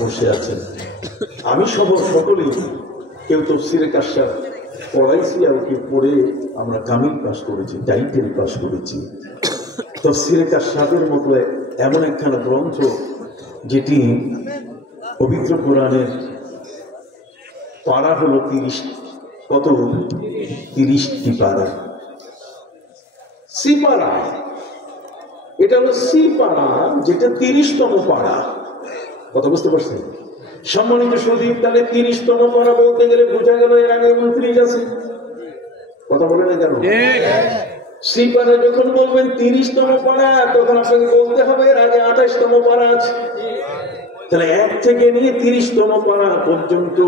বসে আছেন, আমি সহ সকলেই কেউ তফসিরে কাশফ পড়াইছি আর কেউ পড়ে আমরা কামিল পাস করেছি, টাইটেল পাস করেছি। তফসিরে কাশফের মতো এমন একখানা গ্রন্থ যেটি পবিত্র কোরআনের পারা হলো 30টি পারা। সি পারা, এটা হলো সি পারা, যেটা 30তম পারা। কথা বুঝতে পারছেন? সম্মানিত সুদীপ, তাহলে 30তম পারা বলতে গেলে বোঝা গেল এর আগে 29 আছে। কথা বলে না কেন? সি পারা যখন বলবেন 30তম পারা, তখন আপনাকে বলতে হবে এর আগে 28তম পারা আছে। তাহলে 1 থেকে নিয়ে 30তম পারা পর্যন্ত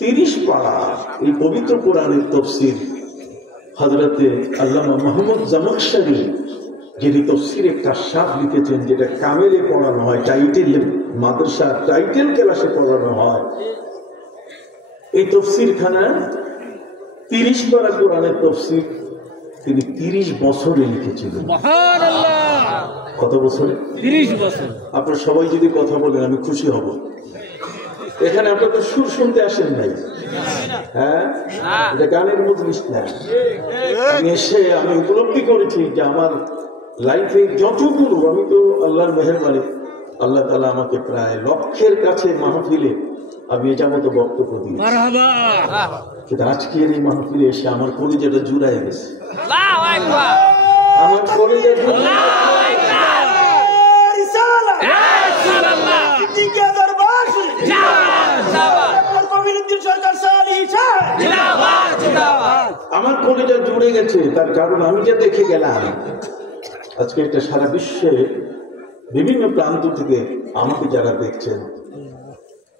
30 পারা এই পবিত্র কোরআনের তাফসীর হযরতে আল্লামা মুহাম্মদ জামাখশরী যিনি তাফসীরে কাশফ লিখেছেন, যেটা কামেলে পড়ানো হয়, টাইটেল মাদ্রাসা টাইটেল ক্লাসে পড়ানো হয়। এই তাফসীর খানা 30 পারা কোরআনের তাফসীর তিনি 30 বছরে লিখেছিলেন। সুবহানাল্লাহ! কত বছরে? 30 বছর। আপনারা সবাই যদি কথা বলেন আমি খুশি হব। এখানে আপনাদের সুর শুনতে আসেন নাই, হ্যাঁ, এটা গানের মজলিস না। আমি এসে আমি উপলব্ধি করেছি যে আমার লাইফে যতগুলো, আমি তো আল্লাহর মেহেরবানি, আল্লাহ তাআলা আমাকে প্রায় লক্ষের কাছে মাহফিলে আমি এটা মতো বক্তব্য দিয়েছি। কিন্তু আজকের এই মাহফিলে এসে আমার কলিজাটা জুড়ায় গেছে। আমার কলিজা আমার কলিজা জুড়ে গেছে। তার কারণ আমি যা দেখে গেলাম আজকে এটা সারা বিশ্বে বিভিন্ন প্রান্ত থেকে আমাকে যারা দেখছেন,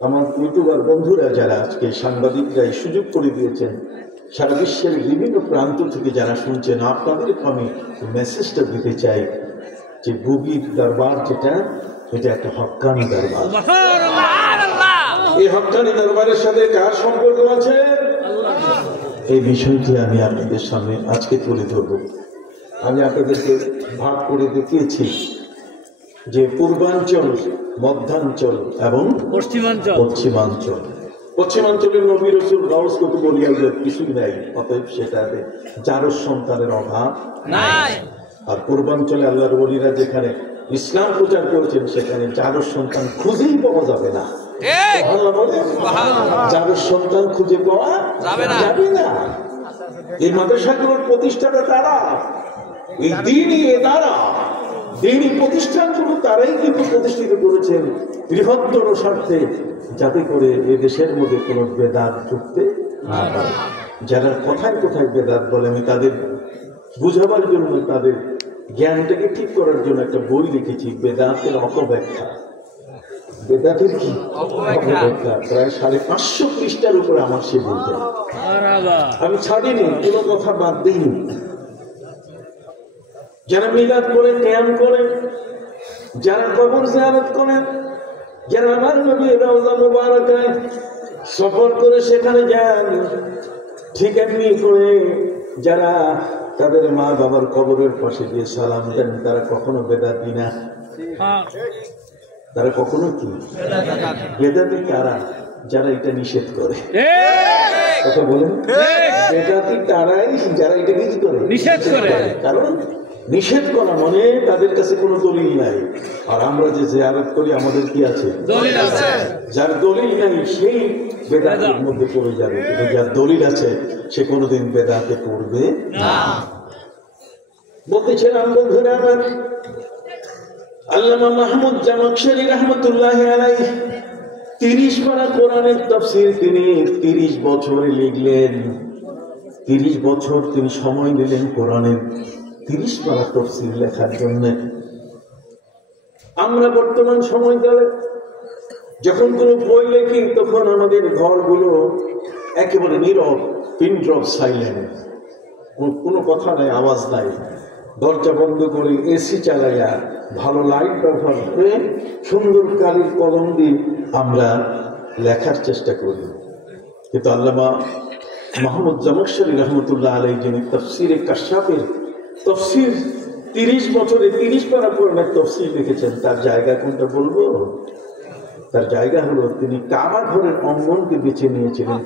আমার ইউটিউবার বন্ধুরা যারা আজকে সাংবাদিকরা এই সুযোগ করে দিয়েছেন, সারা বিশ্বের বিভিন্ন প্রান্ত থেকে যারা শুনছেন, আপনাদেরকে আমি মেসেজটা দিতে চাই যে ভুগির দরবার যেটা, এটা একটা হক্কানি দরবার। এই হক্কানি দরবারের সাথে কার সম্পর্ক আছে, এই বিষয়টি আমি আপনাদের সামনে আজকে তুলে ধরব। আমি আপনাদেরকে ভাগ করে দেখিয়েছি যে পূর্বাঞ্চল, মধ্যাঞ্চল এবং পশ্চিমাঞ্চল। পশ্চিমাঞ্চলের নবী রাসূল গাউস কুতুব আউলিয়া কিছুই নাই, অতএব সেটাতে জারজ সন্তানের অভাব নাই। আর পূর্বাঞ্চলে আল্লাহর ওলিরা যেখানে ইসলাম প্রচার করেছেন, সেখানে জারজ সন্তান খুঁজেই পাওয়া যাবে না। জারজ সন্তান খুঁজে পাওয়া যাবে না। এই মাদ্রাসাগুলোর প্রতিষ্ঠাতা তারা, এই দ্বীনি এদারা, দ্বীনি প্রতিষ্ঠানগুলো তারাই কিন্তু প্রতিষ্ঠিত করেছেন বৃহত্তর স্বার্থে, যাতে করে এ দেশের মধ্যে কোনো বেদাত ঢুকতে না পারে। যারা কোথায় কোথায় বেদাত বলে, আমি তাদের বুঝাবার জন্য, তাদের জ্ঞানটাকে ঠিক করার জন্য একটা বই লিখেছি, বেদাতের অপব্যাখ্যা। বেদাতের কি অপব্যাখ্যা? প্রায় 550 পৃষ্ঠার উপরে আমার সে বইটা। আমি ছাড়িনি, কোনো কথা বাদ দিইনি। যারা মিলাদ করে, কিয়াম করে, যারা কবর জিয়ারত করেন, যারা আমার নবীর রওজা মুবারাকায় সফর করে সেখানে যান, ঠিক এমনি করে যারা তাদের মা বাবার কবরের পাশে গিয়ে সালাম দেন, তারা কখনো বেদাতি না। তারা কখনো কি বেদাতি? কারা? যারা এটা নিষেধ করে। কথা বলেন, বেদাতি তারাই যারা এটা কি করে, নিষেধ করে। কারণ নিষেধ করা মানে তাদের কাছে কোনো দলিল নাই। আর আমরা যে জিয়ারত করি, আমাদের কি আছে? দলিল আছে। যার দলিল নাই সেই বেদাতের মধ্যে পড়ে যাবে, কিন্তু যার দলিল আছে সে কোনোদিন বেদাতে পড়বে না। বলতেছিলাম বন্ধুরা আমার, আল্লামা মাহমুদ জামাখশরী রাহমাতুল্লাহি আলাইহি 30 পারা কোরআনের তাফসীর তিনি 30 বছরে লিখলেন। 30 বছর তিনি সময় নিলেন কোরআনের 30 পারা তাফসীর লেখার জন্য। আমরা বর্তমান সময়কালে যখন কোনো বই লেখি, তখন আমাদের ঘরগুলো একেবারে নীরব, পিন ড্রপ সাইলেন্ট, কোনো কথা নাই, আওয়াজ নাই। দরজা বন্ধ করে এসি চালাইয়া ভালো লাইট ব্যবহার করে সুন্দর কালির কলম দিয়ে আমরা লেখার চেষ্টা করি। কিন্তু আল্লামা মুহাম্মদ জামাখশরী রাহমাতুল্লাহ আলাইহি যিনি তাফসীরে কাশফের তাফসীর 30 বছরে 30 পারা কোরআনের তাফসীর লিখেছেন। তার জায়গা কোনটা বলবো? তার জায়গা হলো তিনি কাবা ঘরের অঙ্গনকে বেছে নিয়েছিলেন।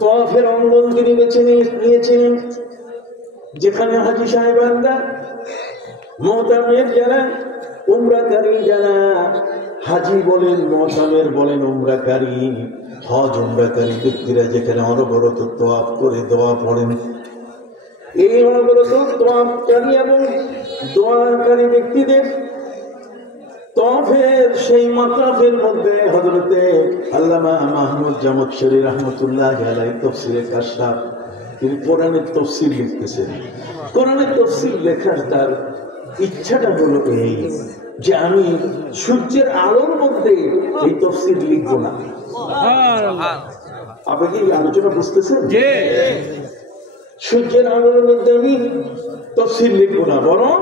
তওয়াফের অঙ্গন তিনি বেছে নিয়েছিলেন, যেখানে হাজী সাহেবানরা, মুহতামির যারা, উমরাকারী যারা, হাজী বলেন, মুহতামির বলেন, উমরাকারী, হজ উমরাকারী ব্যক্তিরা যেখানে অনবরত তওয়াফ করে দোয়া পড়েন, এই অনবরত তওয়াফকারী এবং দোয়াকারী ব্যক্তিদের তওয়াফের সেই মাতরাফের মধ্যে হযরতে আল্লামা মাহমুদ জামাখশরী রাহমাতুল্লাহি আলাইহি তাফসীরে কাশফ, তিনি কোরআনের তাফসীর লিখতেছেন। কোরআনের তাফসীর লেখার তার ইচ্ছাটা হলো এই যে আমি সূর্যের আলোর মধ্যে এই তাফসীর লিখব না। আপনি কি আলোচনা বুঝতেছেন? সূর্যের আলোর মধ্যে আমি তাফসীর লিখব না, বরং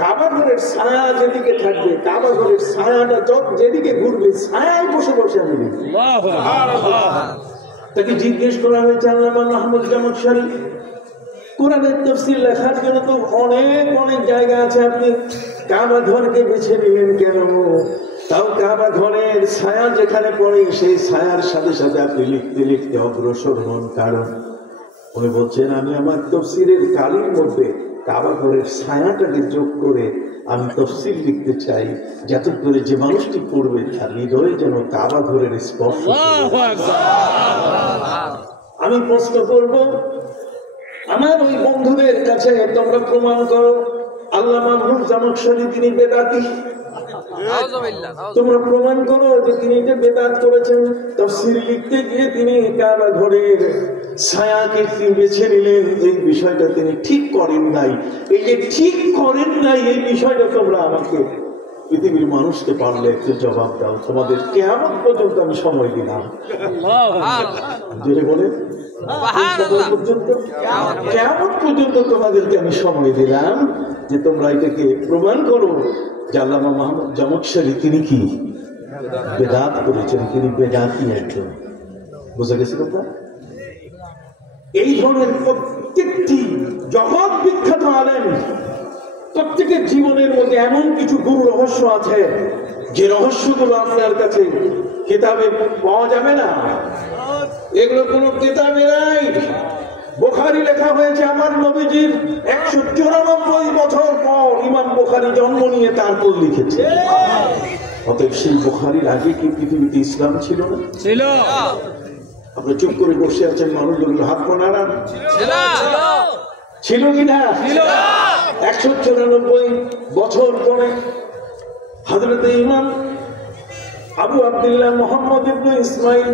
কাবা ঘরের ছায়া যেদিকে থাকবে, কাবা ঘরের ছায়াটা যেদিকে ঘুরবে, ছায়ায় বসে বসে আমি লিখব। তাকে জিজ্ঞেস করা হয়েছে, আল্লামা মাহমুদ জামাখশরী, কোরআনের তাফসীর লেখার জন্য তো অনেক জায়গা আছে, আপনি কাবা ঘরকে বেছে নিলেন কেন? তাও কাবা ঘরের ছায়া যেখানে পড়ে সেই ছায়ার সাথে সাথে আপনি লিখতে লিখতে অগ্রসর হন। কারণ উনি বলছেন, আমি আমার তাফসীরের কালির মধ্যে কাবা ঘরের ছায়াটাকে যোগ করে আমি তাফসীর লিখতে চাই, যাতে করে যে মানুষটি পড়বে তার হৃদয়ে যেন কাবা ঘরের স্পর্শ। আমি প্রশ্ন করব আমার ওই বন্ধুদের কাছে, তোমরা প্রমাণ করো আল্লামা মাহমুদ জামাখশরী তিনি বেদাতি। তোমরা প্রমাণ করো যে তিনি এটা বেদাত করেছেন। তাফসীর লিখতে গিয়ে তিনি কাবা ঘরের ছায়াকে তিনি বেছে নিলেন, এই বিষয়টা তিনি ঠিক করেন নাই। এই যে ঠিক করেন নাই, এই বিষয়টা তোমরা আমাকে পৃথিবীর মানুষকে পারলে একটু জবাব দাও। তোমাদের কিয়ামত পর্যন্ত আমি সময় দিলাম। যেটা বলে কিয়ামত পর্যন্ত তোমাদেরকে আমি সময় দিলাম যে তোমরা এটাকে প্রমাণ করো যে আল্লামা মাহমুদ জামাখশরী তিনি কি বেদাত করেছেন, তিনি বেদাতি একজন। বোঝা গেছে কথা? এই ধরনের প্রত্যেকটি জগৎ বিখ্যাত আলেম, প্রত্যেকের জীবনের মধ্যে এমন কিছু গুরু রহস্য আছে যে রহস্যগুলো আপনার কাছে কিতাবে পাওয়া যাবে না। এগুলো কোনো কিতাবে নাই। বুখারী লেখা হয়েছে আমার নবীজির 194 বছর পর ইমাম বুখারী জন্ম নিয়ে তারপর লিখেছে। অতএব সেই বুখারীর আগে কি পৃথিবীতে ইসলাম ছিল না? ছিল। আপনি চুপ করে বসে আছেন, মানুষগুলো হাত পা নাড়ান। ছিল কিনা? 194 বছর পরে হযরতে ইমাম আবু আব্দুল্লাহ মুহাম্মদ ইবনে ইসমাইল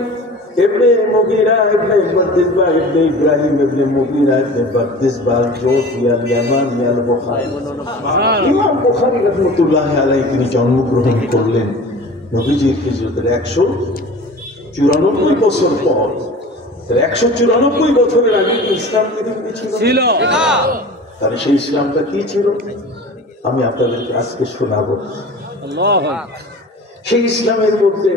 ইবনে মুগীরা ইবনে বারদিসবাহ ইবনে ইব্রাহিম ইবনে মুগীরা ইবনে বারদিসবাহ জোফিয়াল ইয়ামানিয়াল বুখারী, ইমাম বুখারী রাহমাতুল্লাহি আলাইহি তিনি জন্মগ্রহণ করলেন নবীজির হিজরতের 194 বছর পর। 194 বছরের আগে ইসলাম পৃথিবীতে ছিল না। তাহলে সেই ইসলামটা কি ছিল আমি আপনাদেরকে আজকে শোনাবো। সেই ইসলামের মধ্যে